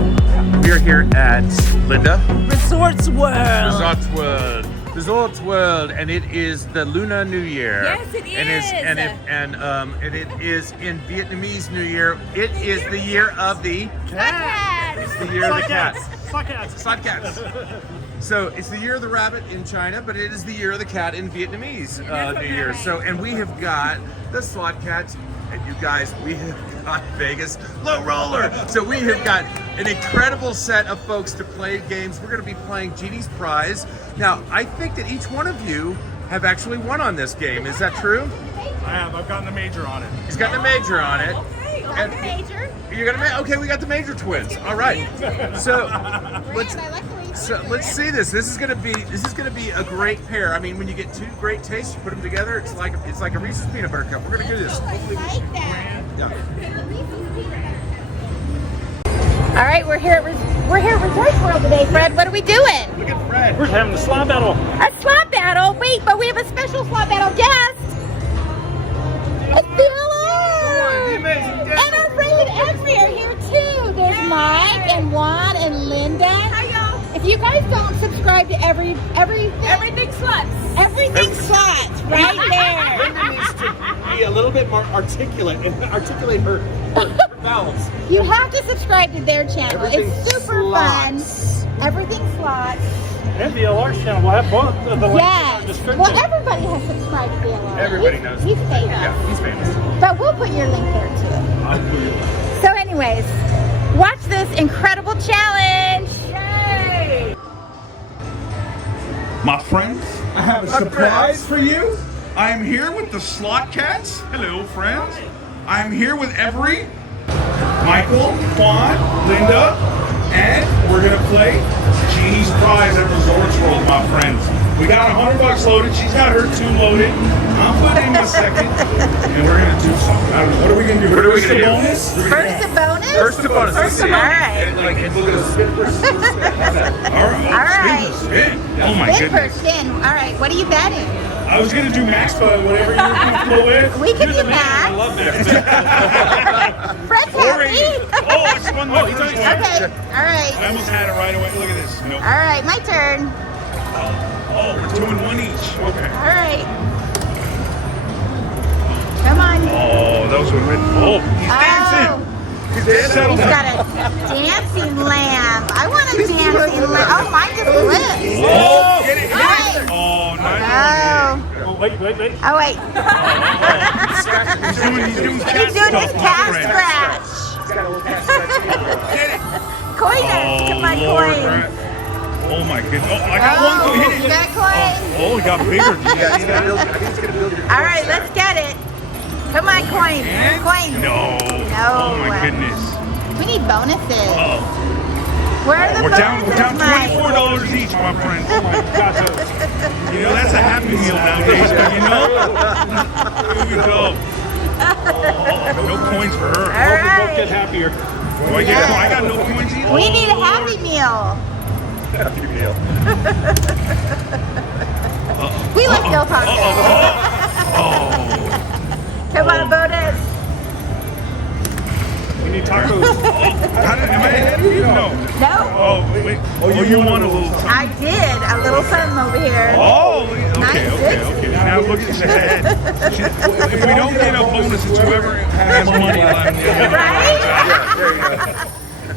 we're here at Linda. Resorts World. Resorts World, and it is the Lunar New Year. Yes, it is. And it is in Vietnamese New Year. It is the year of the cat. It's the year of the cat. Slot cats. So it's the year of the rabbit in China, but it is the year of the cat in Vietnamese New Year. So, and we have got the slot cats, and you guys, we have got Vegas Low Roller. So we have got an incredible set of folks to play games. We're going to be playing Genie's Prize. Now, I think that each one of you have actually won on this game. Is that true? I have. I've gotten the major on it. He's got the major on it. Okay, And- the major. You're gonna okay. We got the major twins. All right. So let's see this. This is gonna be a great pair. I mean, when you get two great tastes, you put them together. It's like a Reese's peanut butter cup. We're gonna do this. I like that. Yeah. All right, we're here at Resorts World today, Fred. What are we doing? Look at Fred. We're having the slot battle. A slot battle. Wait, but we have a special slot battle guest. It's The amazing Dylan. Dylan. And our friend Everi are here too. There's Mike and Juan and Linda. Hi, y'all. If you guys don't subscribe to everything slots, right there. Linda needs to be a little bit more articulate and articulate her vowels. You have to subscribe to their channel. Everything It's super Slots. fun. Everything slots. And VLR's channel. We'll have both of the links in our Yes. description. Well, everybody has subscribed to DLR. Everybody knows. He's famous. Yeah, he's famous. But we'll put your link there too. So anyways, watch this incredible challenge. Yay! My friends, I have a surprise for you. I'm here with the Slot Cats. Hello, friends. I'm here with Everi, Michael, Juan, Linda, and we're gonna play Genie's Prize at Resorts World, my friends. We got $100 loaded. She's got her 2 loaded. I'm putting in my second, and we're gonna do something. I don't know. What are we gonna do? What are we gonna do? Bonus? First a bonus. First the bonus. Let's see. All right. And we're gonna spin versus spin. How's that? All right. All right. Spin. Oh my Spin goodness. per spin. All right. What are you betting? I was gonna do max, but whatever you're comfortable with. We can You're do the man. max. I love that. Fred's Or happy. Oh, I just won the first one. Okay. All right. I almost had it right away. Look at this. Nope. All right. My turn. Oh, we're doing one each. Okay. All right. Come on. Oh, that was a bit. Oh, he's dancing. He's dancing. Settle He's got down. a dancing lamp. I want a dancing lamp. Oh, mine just flipped. Oh, get it. All right. Oh, nice. Oh. Oh, wait. Oh, wait. He's doing cat He's doing stuff, his my cat friend. scratch. He's got a little cat scratch. Get it. Coiners. Oh, Come on, Lord. coin. Oh, my goodness. Oh, I got one coin. Hit it. You got a coin. Oh, it got bigger. Yeah, he's gonna build. I think he's gonna build your. All right, let's get it. Come on, coin. And? Coin. No. Oh, my goodness. We need bonuses. Oh. Where are the We're down bonuses, Mike? $24 each, my friend. Oh my God, you know that's a Happy Meal nowadays, but you know. Here we go. Oh, no coins for her. All right. Get happier. Do I get? I got no coins either. We need a Happy Meal. Happy meal. We look still talking. Come on, bonus. We need tacos. Am I ahead of you? No. No, Oh, wait. Oh, you want a little something. I did. A little something over here. Oh, okay. Nice. Now look at the head. If we don't get a bonus, it's whoever has money left. Right? Yeah, there you go.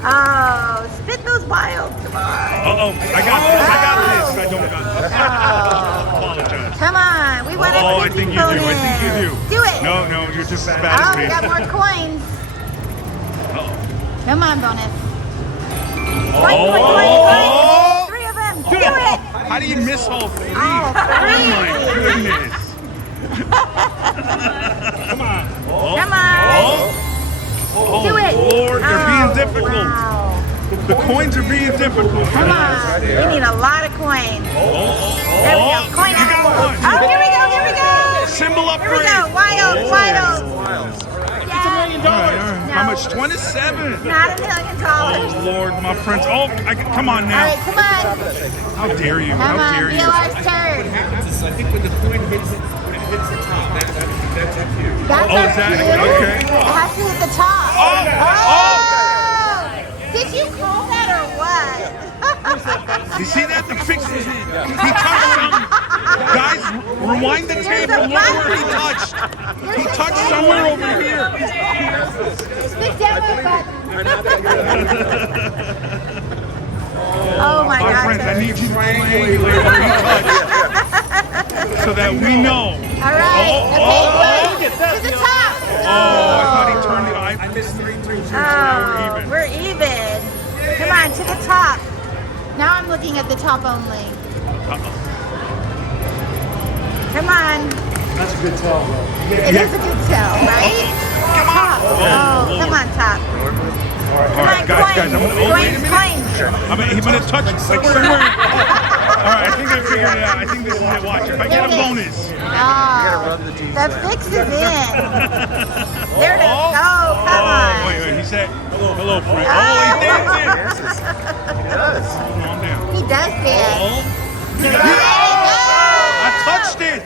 Oh, spit those wild. Come on. Uh-oh, I got this. I don't got this. Apologize. Come on. We want a Oh, I think you do. bonus. I think you do. Do it. No, you're just as bad Oh, as we me. got more coins. Uh-oh. Come on, bonus. Oh. Coin. 3 of them. Do it. How do you miss all 3? Oh, 3. Oh my goodness. Come on. Come on. Oh, Do it. Lord, they're being Oh, difficult. wow. The coins are being difficult. Come on. We need a lot of coins. There we go. Coin You got out. one. Oh, here we go. Symbol Here we upgrade. go. Wild. All right. How much? 27. Not $1 million. Oh Lord, my friends. Oh, come on All now. right, come on. How dare you? Come How on. dare you? VLR's turn. I think when the coin hits the top, that's up here. That's Oh, up is that to you. okay? It has to hit the top. Oh. Did you call You see that? The fix. He touched something. Guys, rewind the tape and look where he touched. He touched somewhere over here. The demo button. Oh my My gosh. friends, I need you to triangulate where he touched so that we know. All right. To the top. Oh, I thought he turned it. I missed 3, 2, 2. Oh, we're even. Come on, to the top. Now I'm looking at the top only. Come on. That's a good tell, bro. It is a good tell, right? Come on. Oh, come on, top. All right, guys, I'm gonna. Oh, wait a minute. He's gonna touch like somewhere. All right, I think I figured it out. I think this is it. Watch. If I get a bonus. Oh, the fix is in. There it is. Oh, come on. Wait. He said, hello, friend. Oh, he dances. He does. Calm down. He does dance. Oh. There you go. I touched it.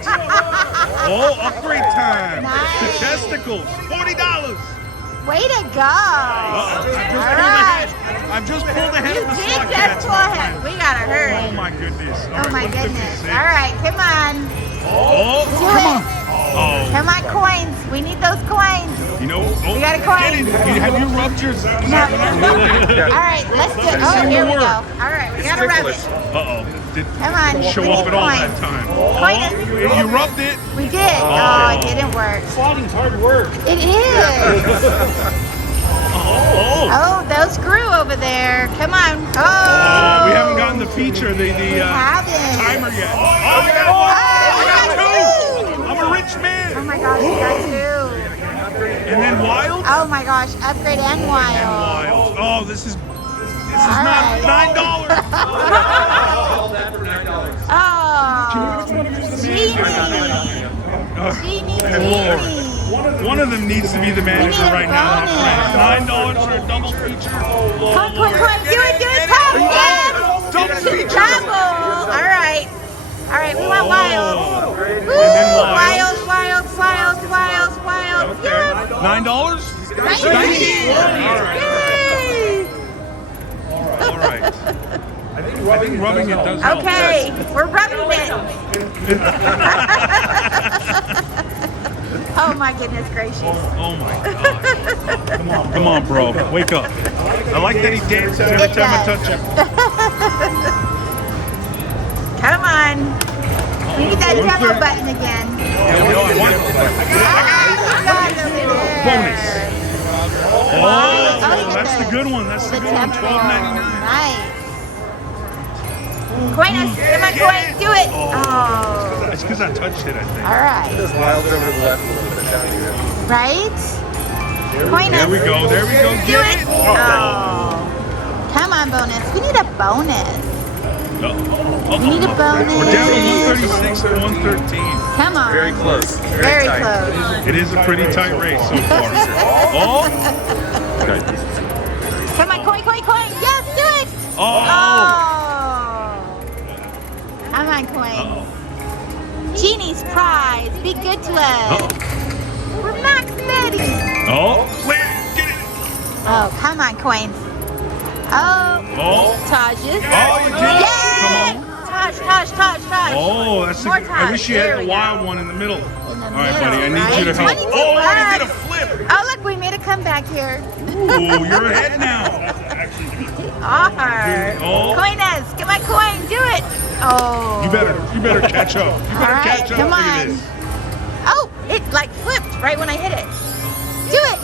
Oh, upgrade time. Nice. The testicles. $40. Way to go. All right. I've just pulled ahead You of the did slot just cats, pull my ahead. friend. We gotta hurry. Oh my goodness. Oh my goodness. All right, come on. Oh, Do come it. on. Oh, Come on, coins. We need those coins. you know. Oh, We got a coin. get it. Have you rubbed your? No. All right, let's do it. Oh, seemed to here we work. go. All right, we gotta rub it. Uh-oh. Didn't Come on. show we up need at all coins. that time. Coin us. You rubbed it. We did. Oh, it didn't work. Sliding's hard work. It is. Oh, those grew over there. Come on. Oh. We haven't gotten the feature, the haven't. timer yet. Oh, we got one. Oh, We got we got two. two. I'm a rich man. Oh my gosh, we got two. And then wild. Oh my gosh, upgrade and wild. Wild. Oh, this is All not right. $9. Oh, Genie. Genie, Lord. Genie. One of them needs to be the manager need a right now, my bonus. friend. $9 for a double feature. Coin, coin, coin. Do it, top. Yes. Double feature. Double. All right. All right, we want wild. Woo, then wild, wild, wild, wild, wild. Yes. $9? Right. Yay. All right. I think rubbing it does help. Okay, we're rubbing it. Oh my goodness gracious. Oh my God. Come on, bro. Wake up. I like that he dances every It time I does. touch him. Come on. We need that demo button again. I want it. Bonus. Oh, that's the good one. That's the good one. $12.99. Nice. Coin us. Come on, coin. Do it. Oh. It's because I touched it, I think. All right. Just wild over to the left a little bit down here. Right? Coin us. There we go. There we go. Do Get it. it. Oh. Come on, bonus. We need a bonus. We need a bonus. We're down to 136 and 113. Come on. Very close. Very tight. close. It is a pretty tight race so far. Oh. Come on, coin, coin, coin. Yes, do it. Oh. Come on, coin. Genie's prize. Be good to us. We're max Betty. Oh. Wait. Get it. Oh, come on, coins. Oh. Oh. Taj's. Oh, you did it. Yay! Come on. Taj. Oh, that's More I time. wish you There had we the go. wild one in the middle. In the All right, middle, buddy, I need you to right? help. 22 Oh, you did a bucks. flip. Oh, look, we made a comeback here. Ooh, you're ahead now. Awesome. Oh. Coin us. Come on, coin. Do it. Oh. You better catch up. You All better right, catch up. come Look at on. this. Oh, it like flipped right when I hit it. Do it.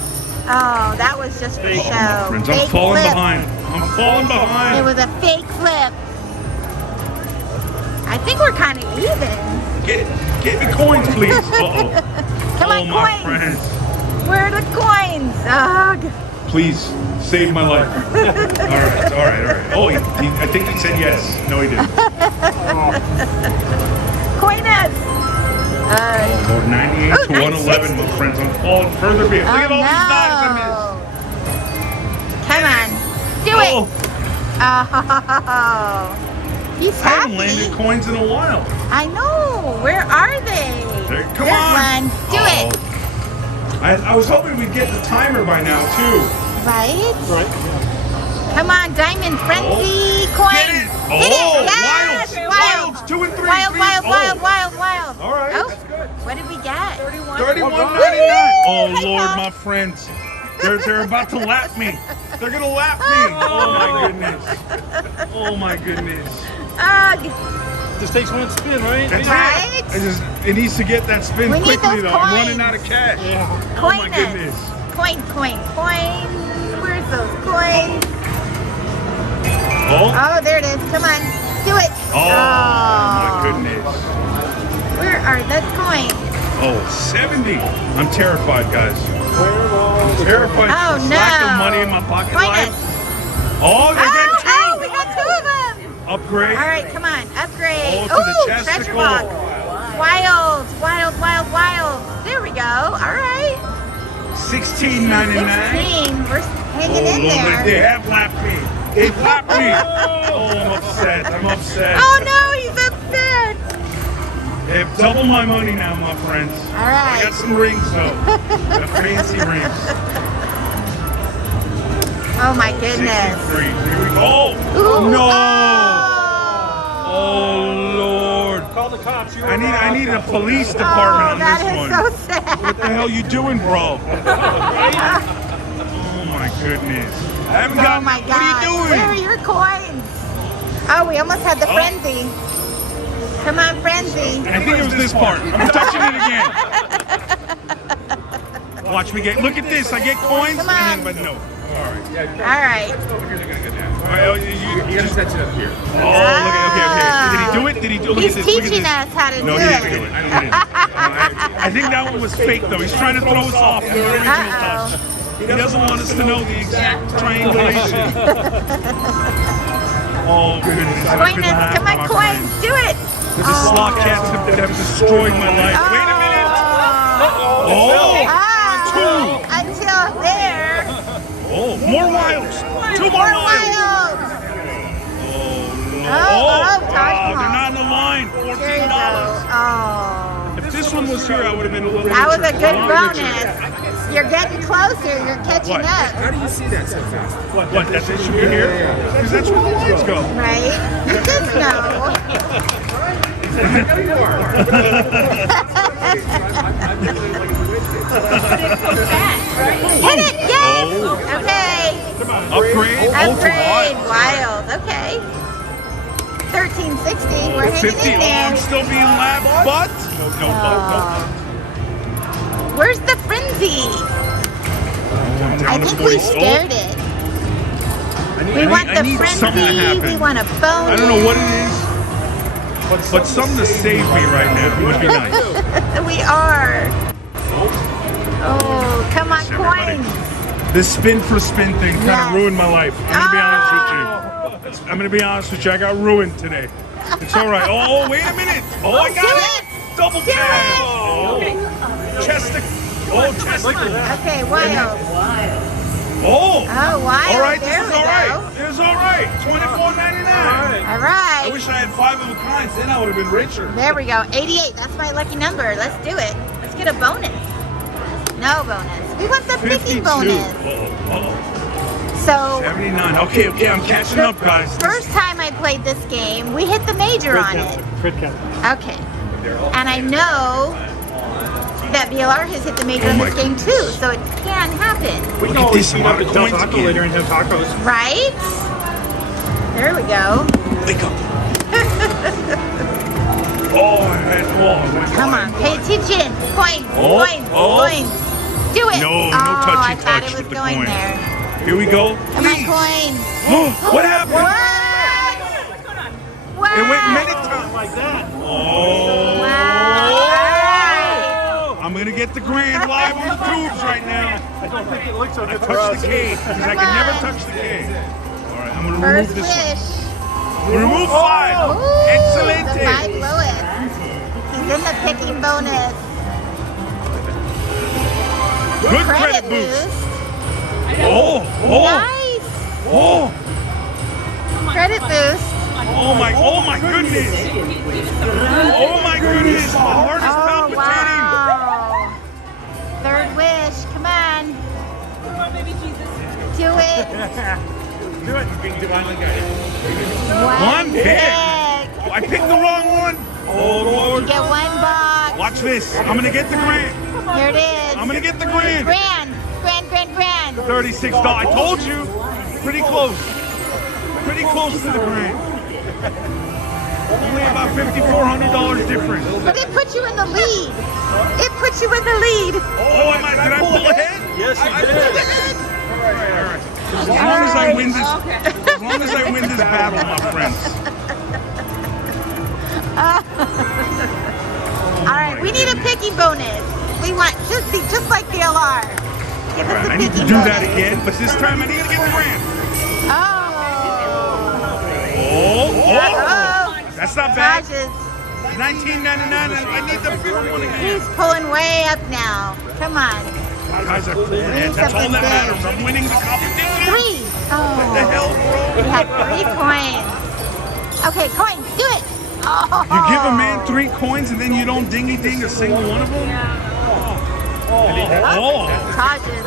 Oh, that was just for show. Friends, I'm Fake falling flip. behind. I'm falling It behind. was a fake flip. I think we're kind of even. Get me coins, please. Uh-oh. Come Oh, on, my coins. friends. Where are the coins? Ugh. Please, save my life. All right. Oh, I think he said yes. No, he didn't. Coin us. Lord, 98 Oh, to 111, my friends. I'm falling further behind. Look at all these knives I missed. Come on. Do it. Oh. He's I haven't happy. landed coins in a while. I know. Where are they? Come There's on. one. Do it. I was hoping we'd get the timer by now, too. Right? Come on, Diamond Frenzy coin. Get it. Oh, Hit it. Yes. wilds, 2 and 3. Wild, please. wild, Oh, wild, wild, wild. All right. Oh, what did we get? 31.99. Oh Hey, Lord, Paul. my friends, they're about to lap me. They're gonna lap me. Oh my goodness. Oh my goodness. Ugh. Just takes one spin, right? That's Right? it. It needs to get that spin We need quickly those though. I'm coins. running out of cash. Yeah. Oh Coin my it. goodness. Coin, coin, coin. Where's those coins? Oh. Oh, there it is. Come on. Do it. Oh my goodness. Where are the coins? Oh, 70. I'm terrified, guys. Terrified. Oh, for the lack of no. money in my pocket Coin life. it. Oh, they're getting two. Oh, we got 2 of them. Upgrade. All right, come on. Upgrade. Oh, to the Ooh, chest treasure to go. box. Wild, wild, wild, wild. There we go. All right. $16.99. 16. We're hanging Oh, in Lord, there. they have lapped me. They've lapped me. Oh, I'm upset. I'm upset. Oh, no, he's upset. They have double my money now, my friends. All right. I got some rings, though. Got fancy rings. Oh, my goodness. 63. Here we go. Ooh. No. Oh. Oh, Lord. Call the cops. You I need a police department on that this is one. so sad. What the hell you doing, bro? Oh my goodness. I haven't Oh got. my What God. are you doing? Where are your coins? Oh, we almost had the Oh. frenzy. Come on, frenzy. I think it was this part. I'm touching it again. Watch me get. Look at this. I get coins. Come on. And then, but no. All right. All right. All right, you gotta set it up here. Oh, look at. Okay. Did he do it? Did he do? Look He's at this. Look at teaching this. us how to No, do he it. didn't do it. He didn't. I think that one was fake, though. He's trying to throw us off from the original Uh-oh. touch. He doesn't want us to know the exact triangulation. Oh, goodness. I Coin couldn't us. laugh, Come on, my coins. friend. Do it. The slot cats have destroyed my life. Wait a minute. Oh, Until there. oh, more wilds. 2 more wilds. Wild. Oh, no. Oh, Taj they're Mahal. not in the line. There you $14. go. Oh. If this one was here, I would have been a little That was a richer, good lot richer. bonus. You're getting closer. You're catching What? up. How do you see that so fast? What, that should be here? Because that's where the lines go. Right? You just know. Hit it! Yes! Oh. Okay. Upgrade. Upgrade. Wild. Okay. 1360. We're hanging 50. in Oh, there. I'm still being lapped, but no. Where's the frenzy? I think we scared it. We want the need something to frenzy. happen. We want a bonus. I don't know what it is, but something to save me right now would be nice. We are. Oh, come on, coins. This spin for spin thing kind Yes. of ruined my life. I'm gonna be honest with you. I'm gonna be honest with you. I got ruined today. It's all right. Oh, wait a minute. Oh, I got Do it. it. Double Do tap. it. Oh, chest. Oh, chest. Okay, wild. Oh. Oh, wild. All right. There This is we all right. go. This is all right. $24.99. All I right. wish I had 5 of a kind. Then I would have been richer. There we go. 88. That's my lucky number. Let's do it. Let's get a bonus. No bonus. We want the 52. picking bonus. Oh. So, 79. Okay. I'm catching up, guys. first time I played this game, we hit the major on it. Crit count. Okay. And I know that VLR has hit the major on this game too, so it can happen. We Look can at always this meet amount up of at Del coins Taco again. later and have tacos. Right? There we go. Wake up. Oh, man. Oh, Come on, pay attention. Coins, Oh, coins, oh. coins. Do it. No oh, touchy I thought touch it was with the going coin. there. Here we go. Come on, coins. What happened? What? What? It went many times. Like that. Oh. Wow. All right. I'm going to get the grand live on the tubes right now. I don't think it looks so I good for touched us. the K because I Come can never on. touch the K. All right, I'm going to First remove this one. wish. Remove 5. Ooh, the 5 Excelente. lowest. He's in the picking bonus. Good credit boost. Oh. Nice. Oh. Credit boost. Oh my goodness. Oh my goodness. My heart is Oh, palpitating. wow. Third wish. Come on. Do it. Do it. Being divinely guided. One pick. pick. I picked the wrong one. Oh, Lord. You get one box. Watch this. I'm going to get the grand. Here it is. I'm going to get the grand. Grand. $36. I told you. Pretty close. Pretty close to the grand. Only about $5,400 difference. But it puts you in the lead. It puts you in the lead. Oh, did I pull ahead? Yes, you I did. pulled ahead. All right. As long as I win this, as long as I win this battle, my friends. All right, we need a picky bonus. We want just like the LR. Give us a I need picky to do bonus. that again, but this time I need to get the grand. Oh. That's not bad. Raj's. $19.99. I need the bigger one again. He's pulling way up now. Come on. Guys, I pulled ahead. That's all that matters. I'm winning the competition. 3. Oh. What the hell, bro? We had 3 coins. Okay, coins. Do it. Oh. You give a man 3 coins and then you don't dingy ding a single one of them? Oh. Raj's.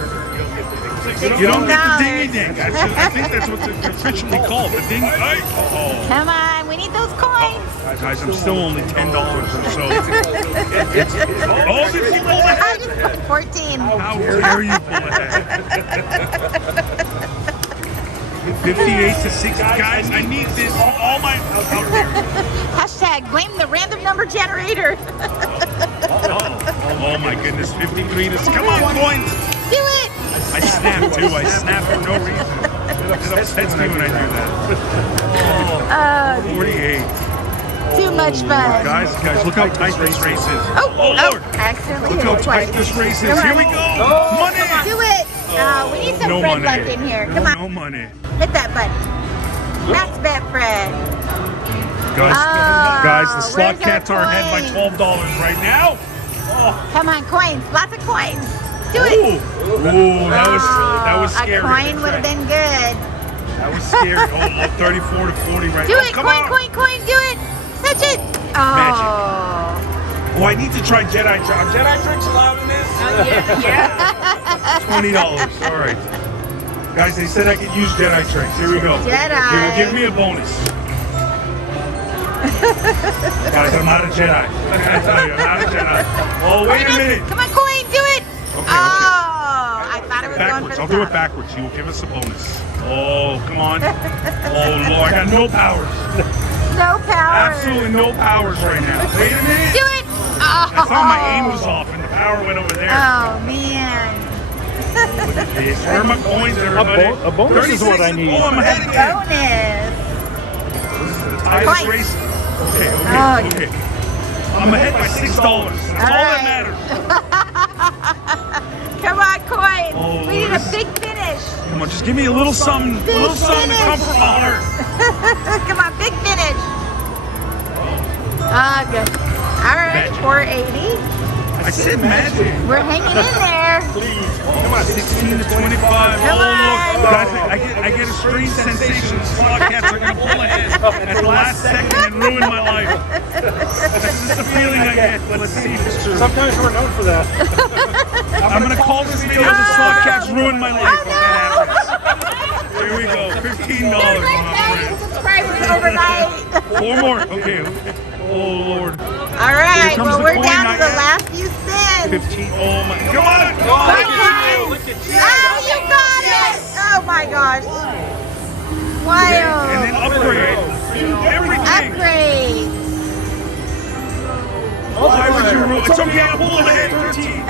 You don't get the dingy ding. I think that's what it's officially called. The dingy. Oh. Come on, we need those coins. Guys, I'm still only $10 or so. Oh, did he pull I ahead? just put 14. How dare you pull ahead? 58 to 60. Guys, I need this. All my. How dare you? Hashtag blame the random number generator. Oh my goodness, 53 to. Come on, coins. Do it. I snap too. I snap for no reason. It upsets me when I do that. 48. Too much fun. Guys, look how tight this race is. Oh, Lord. accidentally Look hit how it tight twice. this race is. Come on. Here we go. Money. Do it. We need some No Fred money. left in here. Come on. No money. Hit that button. Max bet Fred. Guys, the slot where's our cats are ahead by coins? $12 right now. Come on, coins. Lots of coins. Do Ooh, it. that was scary. A coin would have been good. That was scary. Oh, 34 to 40 right Do now. it. Come Coin, on. coin. Do it. Touch it. Oh. Magic. Oh, I need to try Jedi Tricks. Are Jedi Tricks allowed in this? Yeah. $20. All right. Guys, they said I could use Jedi Tricks. Here we go. Jedi. They will give me a bonus. Guys, I'm not a Jedi. I tell you, I'm not a Jedi. Oh, wait a minute. Come on, coin. Do it. Okay. I thought it was Backwards. going for I'll the do it top. backwards. You will give us a bonus. Oh, come on. Oh, Lord. I got no powers. No power. Absolutely no powers right now. Wait a minute. Do it. Oh. I thought my aim was off and the power went over there. Oh, man. Look at this. Where are my coins, everybody? A bonus is what I 36. need. Oh, I'm ahead again. Bonus. Tightest Coins. race. Okay. Oh, I'm ahead by $6. That's all that matters. Come on, coins. Oh, we need Lord. a big finish. Come on, just give me a little something. A little something to finish. comfort my heart. Come on, big finish. Good. All right, Magic. 480. I said magic. We're hanging in there. Come on, 16 to 25. Come Oh, on. look. Guys, I get a strange sensation. Slot cats are going to pull ahead at the last second and ruin my life. That's just the feeling I get. Let's see if it's true. Sometimes we're known for that. I'm going to call this video the Slot Cats Ruined My Life. When that happens. Here we go. $15. my friend. Subscribers overnight. 4 more. Okay. Oh, Lord. All right, comes well, the we're coin, down not to the yet. last few spins. 15. Oh, my. Come on. Oh, you got it. Oh, my gosh. Wild. And then upgrade. Everything. Upgrade. Why would you ruin? It's okay. I'll pull ahead. 13.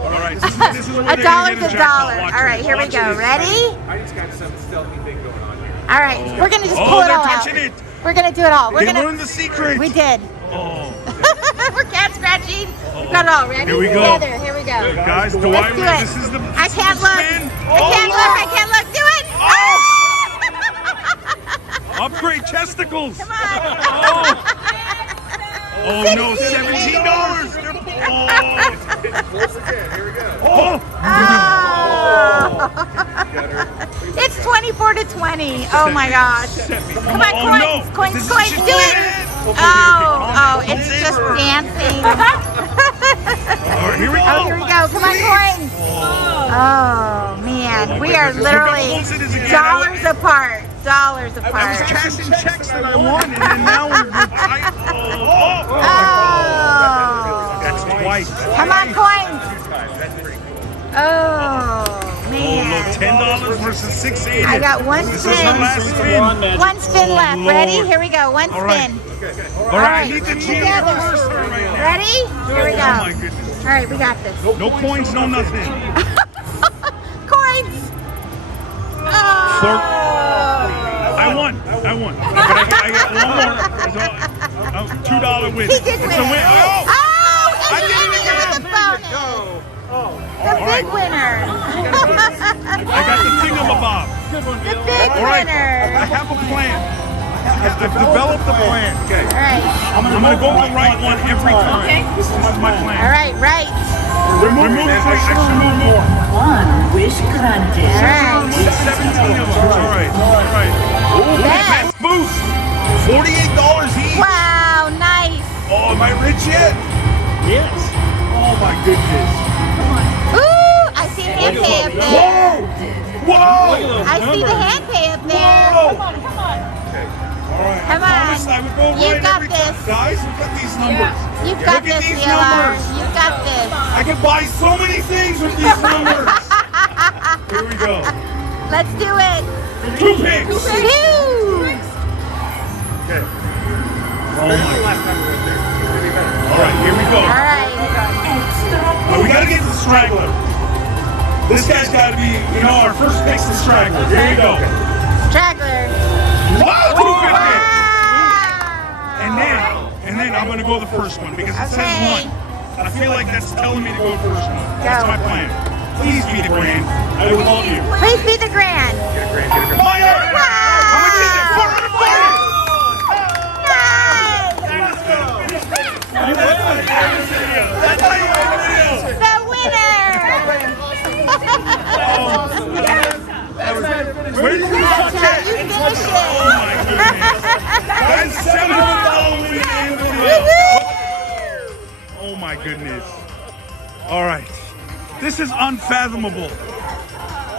All right. This is where A they're dollar's gonna a get jackpot. dollar. Watch All right, this. here we Watch go. this. Ready? I just got some stealthy thing going on here. All right, we're going to just Oh, pull it they're all out. touching it. We're going to do it all. We're They going to. learned the secret. We did. Oh. We're cat scratching. We've got it all ready. Here we go. Together. Here we go. Guys, do Let's I do win? it. This is the I can't look. spin. I can't look. Do it. Oh. Upgrade testicles. Come on. Oh. Oh no, $17. Close again. Here we go. Oh. It's 24 to 20. Oh my gosh. Set me. Come on, Oh, coins, no. coins, This is coins. just Do it. ahead. Oh, it's just dancing. All right, here we go. Oh, here we go. Come on, coins. Oh, man. We are literally close it is again. dollars apart. Dollars I was apart. cashing checks that I won, and then now we're Oh. That's twice. Come on, coins. Oh, Oh, man. look, $10 versus $6.80. I got one This is the spin. last spin. One spin left. Lord. Ready? Here we go. One All right. spin. All right, I need the Genie Together. reverse her right now. Ready? Here we Oh my go. goodness. All right, we got this. No coins, no nothing. Coins. Oh. I won. But I got one more. $2 win. He did It's win. a win. Oh! Oh, I did it again. the bonus. The big winner. I got the thingamabob. The big All right. winner. I have a plan. I've developed a plan. Okay. All right. I'm going to go with the right one every time. Okay. This is my plan. All right, right. Remove 3. I should move more. One wish granted. All right. 17 of them. All right. Ooh, Best. best boost. $48 each. Wow, nice. Oh, am I rich yet? Yes. Oh my goodness. Ooh, I see hand pay up there. Whoa! I see the hand pay up there. Whoa! All right. Come I promised on. I would go You right got every time. this. Guys, look at these numbers. You've got Look at this, these VLR. numbers. You've got this. I can buy so many things with these numbers. Here we go. Let's do it. 2 picks. Woo! Okay. Oh my. All right, here we go. All right. Now we gotta get the straggler. This guy's gotta be, our first pick's the straggler. Here we go. Straggler. Wow, 250. Wow. And then I'm gonna go the first one because it says Okay. 1. I feel like that's telling me to go first one. That's Go. my plan. Please be the grand. I would love you. Please be the grand. Fire! How much is it? 440! That's how you win the video. The winner. Where did you That's how you finish Oh my it. goodness. That's $7 win the video. Oh my goodness. All right. This is unfathomable.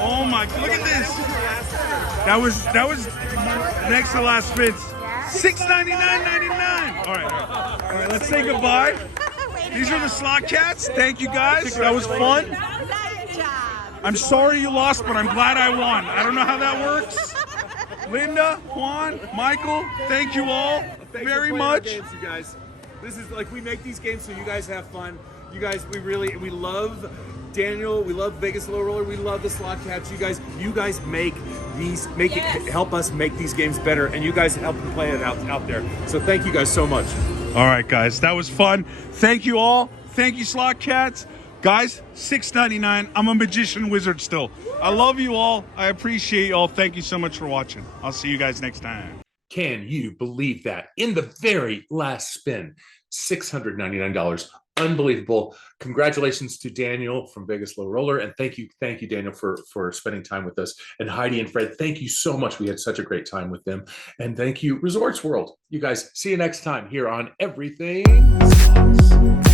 Oh my, look at this. That was next to last spin. $6.99.99. All right, let's say goodbye. These are the slot cats. Thank you guys. That was fun. Nice job. I'm sorry you lost, but I'm glad I won. I don't know how that works. Linda, Juan, Michael, thank you all very much. Games, you guys. This is like, we make these games so you guys have fun. You guys, we love Daniel. We love Vegas Low Roller. We love the slot cats. You guys make these, help us make these games better, and you guys help them play it out there. So thank you guys so much. All right, guys, that was fun. Thank you all. Thank you, slot cats. Guys, $6.99. I'm a magician wizard still. I love you all. I appreciate you all. Thank you so much for watching. I'll see you guys next time. Can you believe that? In the very last spin, $699. Unbelievable. Congratulations to Daniel from Vegas Low Roller. And thank you, Daniel, for spending time with us. And Heidi and Fred, thank you so much. We had such a great time with them. And thank you, Resorts World. You guys, see you next time here on Everything Slots.